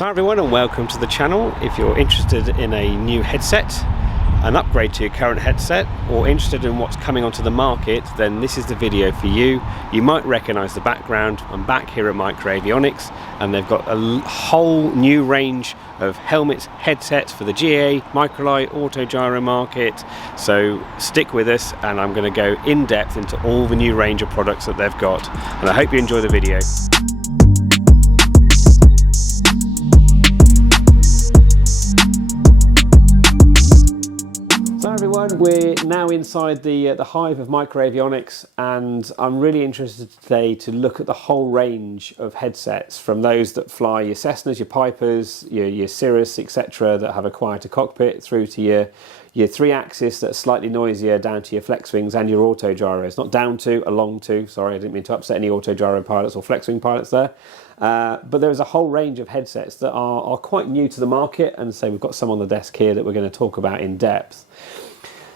Hi everyone and welcome to the channel. If you're interested in a new headset, an upgrade to your current headset, or interested in what's coming onto the market, then this is the video for you. You might recognize the background. I'm back here at Micro Avionics and they've got a whole new range of helmets, headsets for the GA, Microlight, auto gyro market. So stick with us and I'm going to go in depth into all the new range of products that they've got, and I hope you enjoy the video. So everyone, we're now inside the hive of Micro Avionics, and I'm really interested today to look at the whole range of headsets, from those that fly your Cessnas, your Pipers, your Cirrus, etc., that have a quieter cockpit, through to your three-axis that's slightly noisier, down to your flex wings and your auto gyros. Not down to, along to. Sorry, I didn't mean to upset any auto gyro pilots or flex wing pilots there. But there is a whole range of headsets that are quite new to the market, and so we've got some on the desk here that we're going to talk about in depth.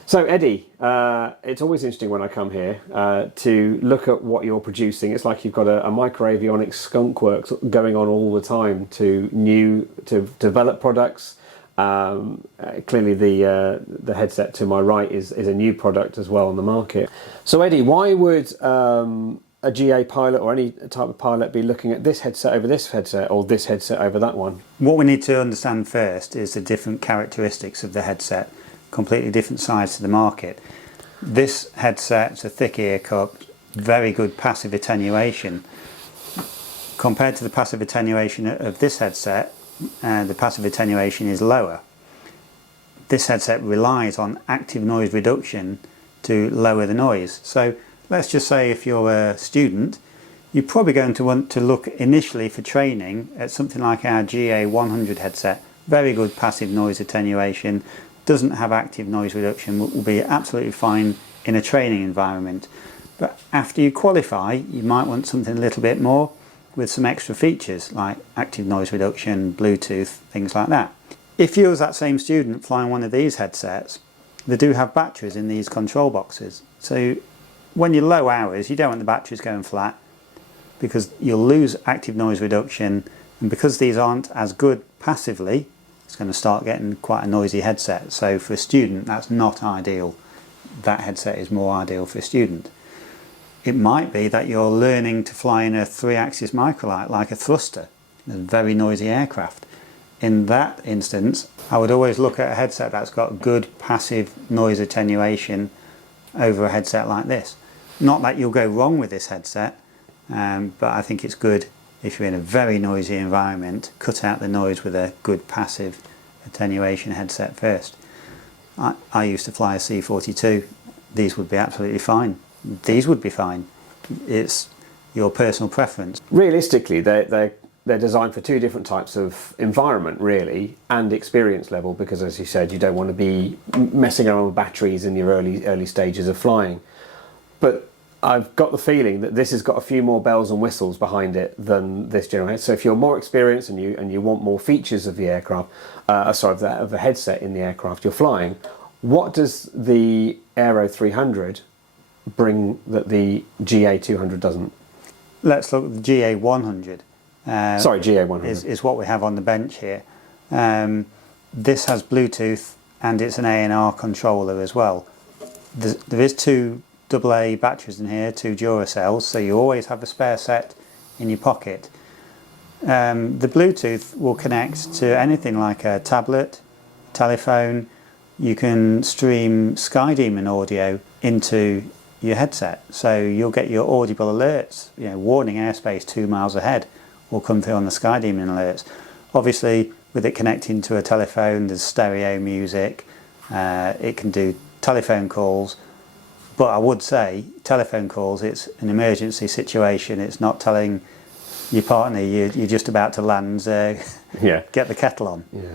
So Eddie, it's always interesting when I come here to look at what you're producing. It's like you've got a Micro Avionics skunk works going on all the time to develop products. Clearly the headset to my right is a new product as well on the market. So Eddie, why would a GA pilot or any type of pilot be looking at this headset over this headset, or this headset over that one? What we need to understand first is the different characteristics of the headset. Completely different sides to the market. This headset's a thick ear cup, very good passive attenuation. Compared to the passive attenuation of this headset, the passive attenuation is lower. This headset relies on active noise reduction to lower the noise. So let's just say if you're a student, you're probably going to want to look initially for training at something like our GA100 headset. Very good passive noise attenuation, doesn't have active noise reduction, will be absolutely fine in a training environment. But after you qualify, you might want something a little bit more with some extra features like active noise reduction, Bluetooth, things like that. If you was that same student flying one of these headsets, they do have batteries in these control boxes. So when you're low hours, you don't want the batteries going flat because you'll lose active noise reduction, and because these aren't as good passively, it's going to start getting quite a noisy headset. So for a student, that's not ideal. That headset is more ideal for a student. It might be that you're learning to fly in a three-axis microlight like a thruster, a very noisy aircraft. In that instance, I would always look at a headset that's got good passive noise attenuation over a headset like this. Not that you'll go wrong with this headset, but I think it's good if you're in a very noisy environment, cut out the noise with a good passive attenuation headset first. I used to fly a C-42. These would be absolutely fine. These would be fine. It's your personal preference. Realistically, they're designed for two different types of environment, really, and experience level, because as you said, you don't want to be messing around with batteries in your early stages of flying. But I've got the feeling that this has got a few more bells and whistles behind it than this general headset. So if you're more experienced and you want more features of the aircraft, of the headset in the aircraft you're flying, what does the Aero 300 bring that the GA200 doesn't? Let's look at the GA100. Sorry, GA100 is what we have on the bench here. This has Bluetooth and it's an A&R controller as well. There is two AA batteries in here, two Duracells, so you always have a spare set in your pocket. The Bluetooth will connect to anything like a tablet, telephone. You can stream Skydemon audio into your headset, so you'll get your audible alerts, warning airspace 2 miles ahead will come through on the Skydemon alerts. Obviously, with it connecting to a telephone, there's stereo music, it can do telephone calls. But I would say, telephone calls, it's an emergency situation. It's not telling your partner you're just about to land, get the kettle on. Yeah.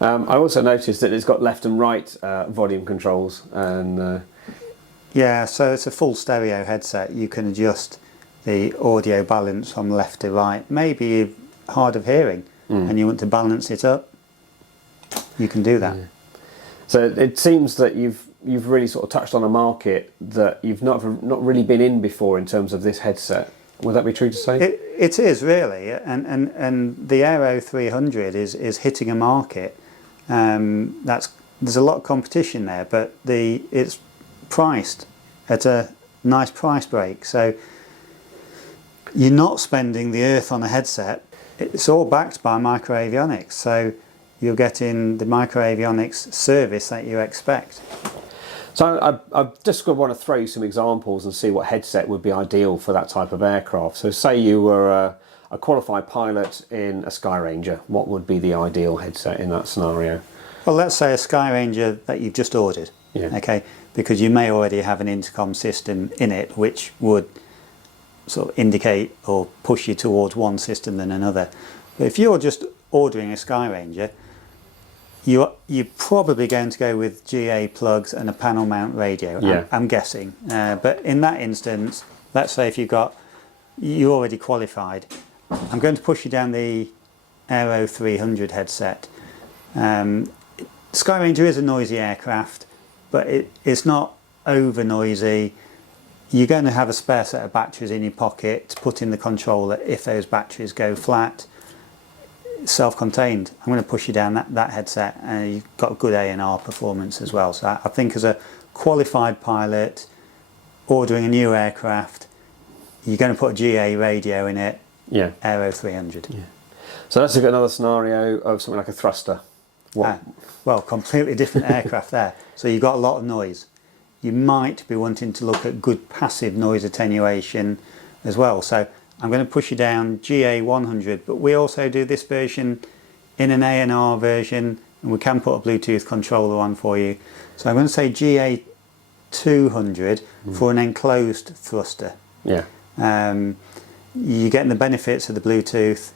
I also noticed that it's got left and right volume controls. And yeah, so it's a full stereo headset. You can adjust the audio balance from left to right. Maybe you're hard of hearing and you want to balance it up, you can do that. Yeah. So it seems that you've really sort of touched on a market that you've not really been in before in terms of this headset. Would that be true to say? It is really, and the Aero 300 is hitting a market. There's a lot of competition there, but it's priced at a nice price break. So you're not spending the earth on a headset. It's all backed by MicroAvionics, so you're getting the MicroAvionics service that you expect. So I just want to throw you some examples and see what headset would be ideal for that type of aircraft. So say you were a qualified pilot in a Skyranger, what would be the ideal headset in that scenario? Well, let's say a Skyranger that you've just ordered, okay, because you may already have an intercom system in it which would sort of indicate or push you towards one system than another. But if you're just ordering a Skyranger, you're probably going to go with GA plugs and a panel mount radio, I'm guessing. But in that instance, let's say if you're already qualified, I'm going to push you down the Aero 300 headset. Skyranger is a noisy aircraft, but it's not over noisy. You're going to have a spare set of batteries in your pocket to put in the controller if those batteries go flat. Self-contained. I'm going to push you down that headset, and you've got good A&R performance as well. So I think as a qualified pilot ordering a new aircraft, you're going to put a GA radio in it. Aero 300. So let's look at another scenario of something like a thruster. Well, completely different aircraft there. So you've got a lot of noise. You might be wanting to look at good passive noise attenuation as well. So I'm going to push you down GA 100, but we also do this version in an A&R version, and we can put a Bluetooth controller on for you. So I'm going to say GA 200 for an enclosed thruster. You're getting the benefits of the Bluetooth.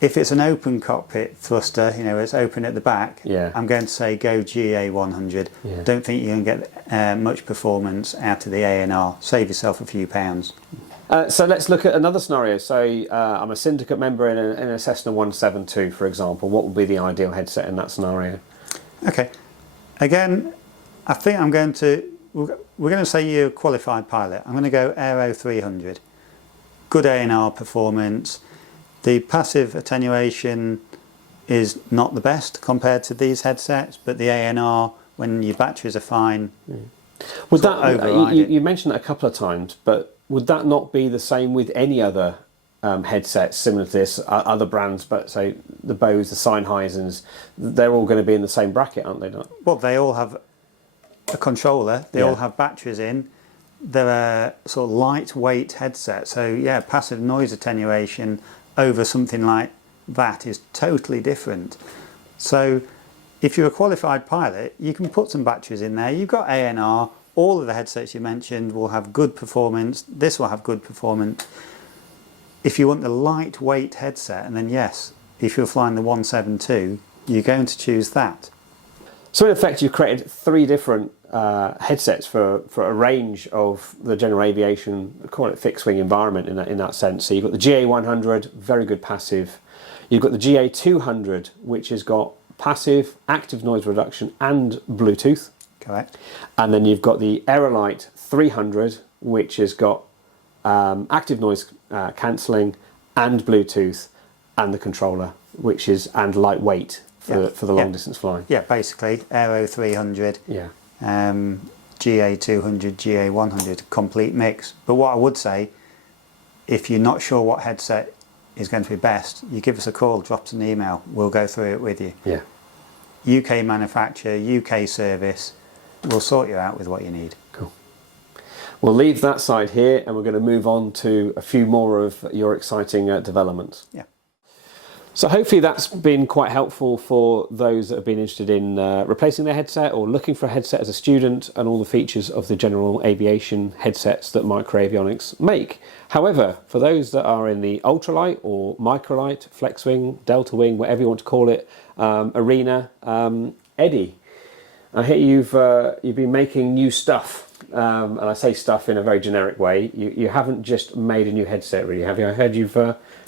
If it's an open cockpit thruster, it's open at the back, I'm going to say go GA 100. Don't think you're going to get much performance out of the A&R. Save yourself a few pounds. So let's look at another scenario. So I'm a syndicate member in a Cessna 172, for example. What would be the ideal headset in that scenario? Okay. Again, I think we're going to say you're a qualified pilot. I'm going to go Aero 300. Good A&R performance. The passive attenuation is not the best compared to these headsets, but the A&R, when your batteries are fine, would that you mentioned that a couple of times, but would that not be the same with any other headsets similar to this, other brands, but say the Bose, the Sennheisers, they're all going to be in the same bracket, aren't they? Well, they all have a controller, they all have batteries in, they're a sort of lightweight headset, so passive noise attenuation over something like that is totally different. So if you're a qualified pilot, you can put some batteries in there. You've got A&R. All of the headsets you mentioned will have good performance. This will have good performance. If you want the lightweight headset, and then yes, if you're flying the 172, you're going to choose that. So in effect, you've created 3 different headsets for a range of the general aviation, call it fixed wing environment in that sense. So you've got the GA 100, very good passive. You've got the GA 200, which has got passive, active noise reduction and Bluetooth. Correct. And then you've got the Aerolite 300, which has got active noise cancelling and Bluetooth and the controller, and lightweight for the long distance flying. Yeah, basically Aero 300. GA 200, GA 100, complete mix. But what I would say, if you're not sure what headset is going to be best, you give us a call, drop us an email, we'll go through it with you. UK manufacturer, UK service, we'll sort you out with what you need. Cool. We'll leave that side here and we're going to move on to a few more of your exciting developments. So hopefully that's been quite helpful for those that have been interested in replacing their headset or looking for a headset as a student, and all the features of the general aviation headsets that MicroAvionics make. However, for those that are in the ultralight or microlight, flex wing, delta wing, whatever you want to call it, arena, Eddie, I hear you've been making new stuff, and I say stuff in a very generic way. You haven't just made a new headset, really, have you? I heard you've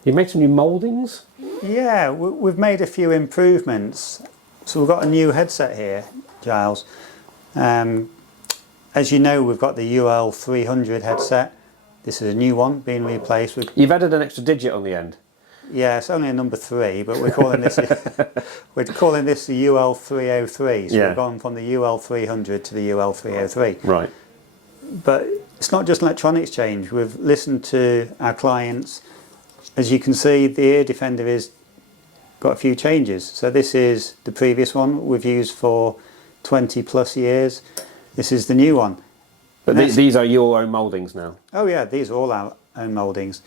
made some new mouldings. Yeah, we've made a few improvements. So we've got a new headset here, Giles. As you know, we've got the UL 300 headset, This is a new one being replaced with. You've added an extra digit on the end. Yeah, it's only a number 3, but we're calling this the UL303. So we've gone from the UL300 to the UL303. Right. But it's not just electronics change. We've listened to our clients. As you can see, the ear defender is got a few changes. So this is the previous one we've used for 20 plus years. This is the new one. But these are your own mouldings now? Oh yeah, these are all our own mouldings.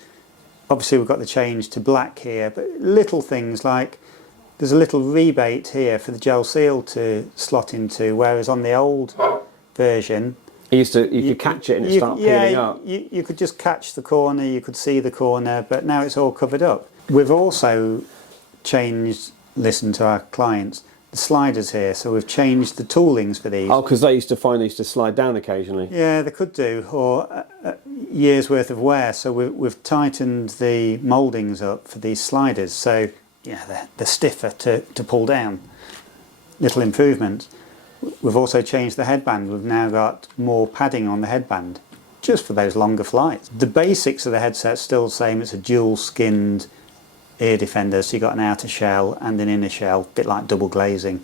Obviously we've got the change to black here, but little things like there's a little rebate here for the gel seal to slot into, whereas on the old version you could catch it and it start peeling up. You could just catch the corner, you could see the corner, but now it's all covered up. We've also listened to our clients, the sliders here, so we've changed the toolings for these. Oh, because they used to slide down occasionally. Yeah, they could do, or years worth of wear. So we've tightened the mouldings up for these sliders, so yeah, they're stiffer to pull down. Little improvement. We've also changed the headband. We've now got more padding on the headband, just for those longer flights. The basics of the headset's still the same. It's a dual skinned ear defender, so you've got an outer shell and an inner shell, a bit like double glazing.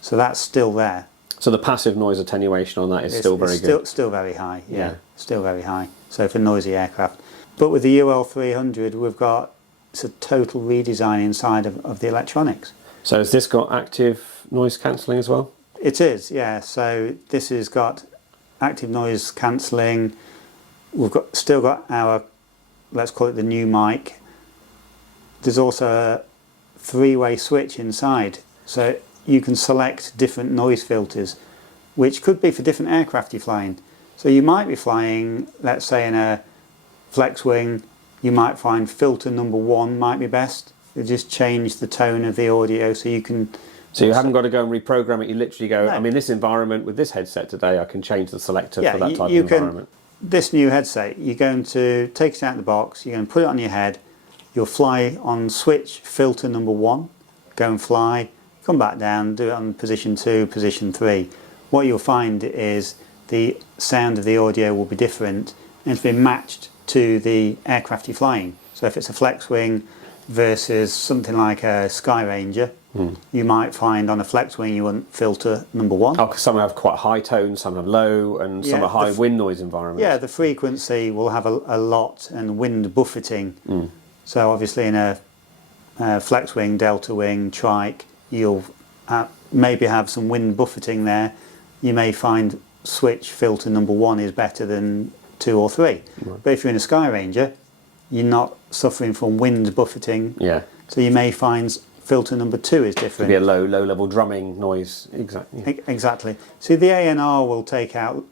So that's still there. So the passive noise attenuation on that is still very good? Still very high, yeah. Still very high. So for noisy aircraft. But with the UL300, we've got it's a total redesign inside of the electronics. So has this got active noise cancelling as well? It is, yeah. So this has got active noise cancelling. We've still got our, let's call it the new mic. There's also a 3-way switch inside, so you can select different noise filters, which could be for different aircraft you're flying. So you might be flying, let's say in a flex wing, you might find filter number 1 might be best. You just change the tone of the audio so you can... So you haven't got to go and reprogram it, you literally go, I'm in this environment with this headset today, I can change the selector for that type of environment. This new headset, you're going to take it out of the box, you're going to put it on your head, you'll fly on switch filter number 1, go and fly, come back down, do it on position 2, position 3. What you'll find is the sound of the audio will be different and it's been matched to the aircraft you're flying. So if it's a flex wing versus something like a Sky Ranger, you might find on a flex wing you want filter number 1. Oh, because some have quite high tones, some have low, and some are high wind noise environments. Yeah, the frequency will have a lot and wind buffeting. So obviously in a flex wing, delta wing, trike, you'll maybe have some wind buffeting there. You may find switch filter number 1 is better than 2 or 3. Right. But if you're in a Sky Ranger, you're not suffering from wind buffeting. Yeah. So you may find filter number 2 is different. It'll be a low level drumming noise. Exactly. Exactly. See, the ANR will take out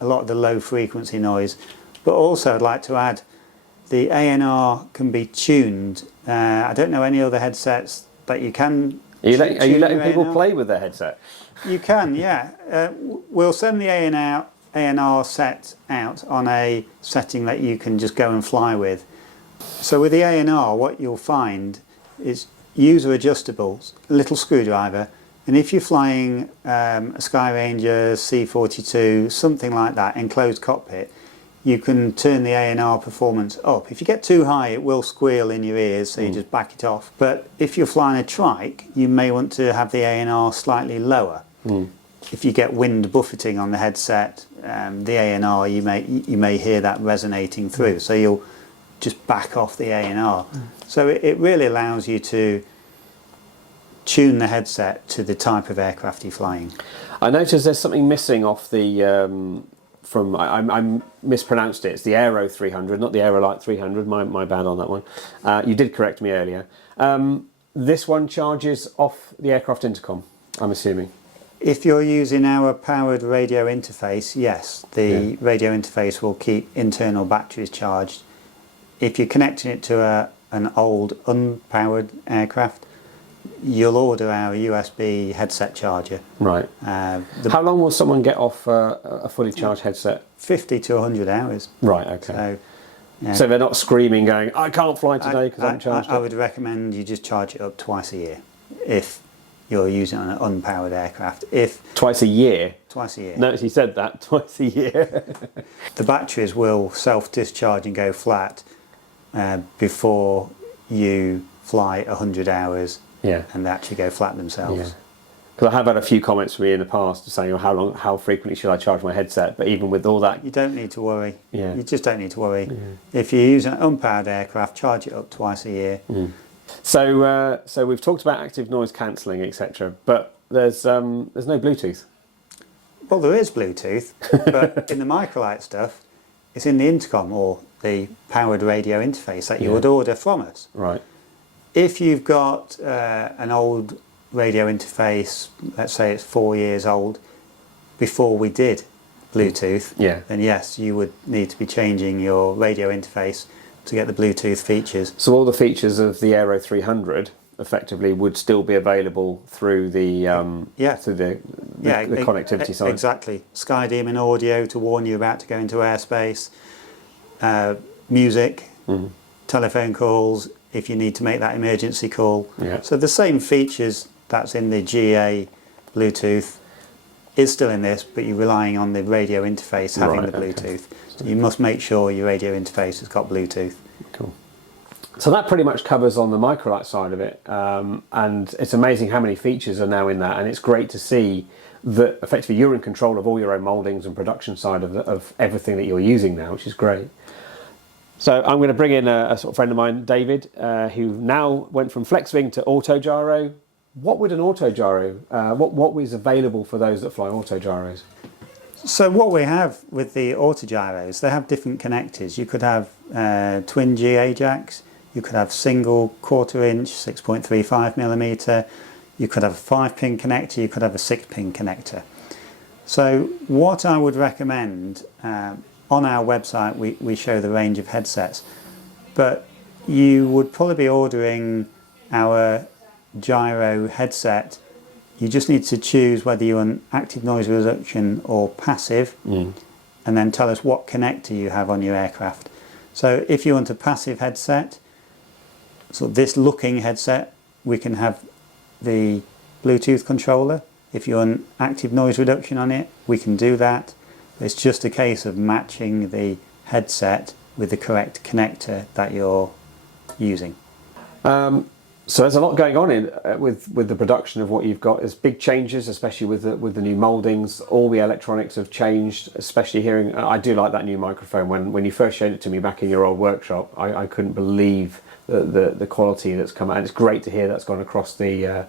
a lot of the low frequency noise, but also I'd like to add the ANR can be tuned. I don't know any other headsets that you can. Are you letting people play with their headset? You can, yeah. We'll send the ANR set out on a setting that you can just go and fly with. So with the ANR, what you'll find is user adjustables, a little screwdriver, and if you're flying a Sky Ranger, C-42, something like that, enclosed cockpit, you can turn the ANR performance up. If you get too high, it will squeal in your ears, so you just back it off. But if you're flying a trike, you may want to have the ANR slightly lower. If you get wind buffeting on the headset, the ANR, you may hear that resonating through, so you'll just back off the ANR. So it really allows you to tune the headset to the type of aircraft you're flying. I noticed there's something missing off the I mispronounced it. It's the Aero 300, not the Aerolight 300. My bad on that one. You did correct me earlier. This one charges off the aircraft intercom, I'm assuming. If you're using our powered radio interface, yes, the radio interface will keep internal batteries charged. If you're connecting it to an old unpowered aircraft, you'll order our USB headset charger. Right. How long will someone get off a fully charged headset? 50 to 100 hours. Right, okay. So they're not screaming going, I can't fly today because I'm charged I would recommend you just charge it up twice a year. If you're using on an unpowered aircraft. If Twice a year. twice a year, Notice he said that, twice a year. the batteries will self-discharge and go flat before you fly 100 hours Yeah. and they actually go flat themselves. Yeah. Because I have had a few comments from me in the past saying, oh, how frequently should I charge my headset? But even with all that, You don't need to worry. Yeah. You just don't need to worry. If you're using an unpowered aircraft, charge it up twice a year. So we've talked about active noise cancelling, etc. But there's no Bluetooth. Well, there is Bluetooth, but in the Microlight stuff, it's in the intercom or the powered radio interface that you would order from us. Right. If you've got an old radio interface, let's say it's 4 years old, before we did Bluetooth, then yes, you would need to be changing your radio interface to get the Bluetooth features. So all the features of the Aero 300 effectively would still be available through the connectivity side. Exactly. Sky Demon audio to warn you about to go into airspace, music, telephone calls if you need to make that emergency call. Yeah. So the same features that's in the GA Bluetooth is still in this, but you're relying on the radio interface having the Bluetooth. So you must make sure your radio interface has got Bluetooth. Cool. So that pretty much covers on the Microlight side of it, and it's amazing how many features are now in that, and it's great to see that effectively you're in control of all your own mouldings and production side of everything that you're using now, which is great. So I'm going to bring in a sort of friend of mine, David, who now went from FlexWing to auto gyro. What would an auto gyro, what was available for those that fly auto gyros? So what we have with the auto gyros, they have different connectors. You could have twin GA jacks, you could have single 1/4 inch 6.35mm, you could have a 5-pin connector, you could have a 6-pin connector. So what I would recommend, on our website we show the range of headsets, but you would probably be ordering our Gyro headset. You just need to choose whether you want active noise reduction or passive, and then tell us what connector you have on your aircraft. So if you want a passive headset, so this looking headset, we can have the Bluetooth controller. If you want active noise reduction on it, we can do that. It's just a case of matching the headset with the correct connector that you're using. So there's a lot going on with the production of what you've got. There's big changes, especially with the new mouldings. All the electronics have changed, especially hearing. I do like that new microphone. When you first showed it to me back in your old workshop, I couldn't believe the quality that's come out. And it's great to hear that's gone across the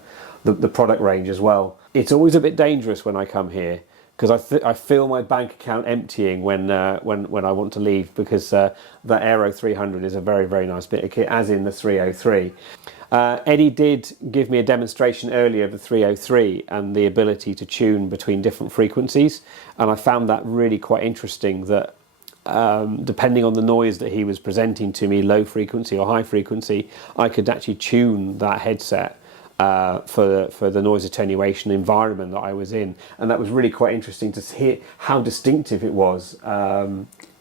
product range as well. It's always a bit dangerous when I come here, because I feel my bank account emptying when I want to leave, because that Aero 300 is a very, very nice bit of kit, as in the 303. Eddie did give me a demonstration earlier of the 303 and the ability to tune between different frequencies, and I found that really quite interesting, that depending on the noise that he was presenting to me, low frequency or high frequency, I could actually tune that headset for the noise attenuation environment that I was in, and that was really quite interesting to hear how distinctive it was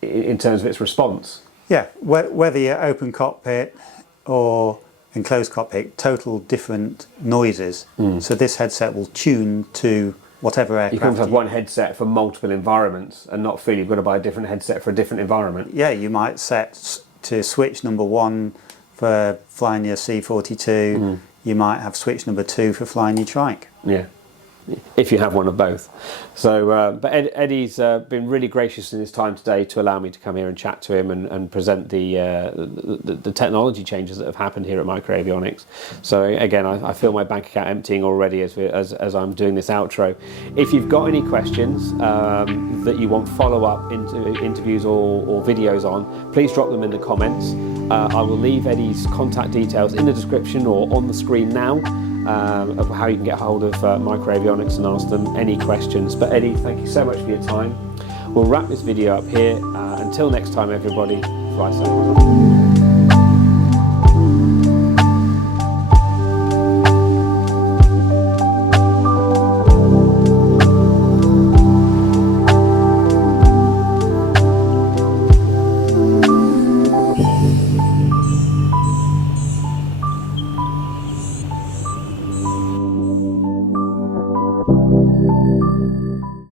in terms of its response. Yeah, whether you're open cockpit or enclosed cockpit, total different noises. So this headset will tune to whatever aircraft. You can't have one headset for multiple environments and not feel you've got to buy a different headset for a different environment. Yeah, you might set to switch number 1 for flying your C-42. You might have switch number 2 for flying your trike. Yeah, if you have one of both. So, but Eddie's been really gracious in his time today to allow me to come here and chat to him and present the technology changes that have happened here at MicroAvionics. So again, I feel my bank account emptying already as I'm doing this outro. If you've got any questions that you want follow-up interviews or videos on, please drop them in the comments. I will leave Eddie's contact details in the description or on the screen now, of how you can get hold of MicroAvionics and ask them any questions. But Eddie, thank you so much for your time. We'll wrap this video up here. Until next time, everybody, fly safe.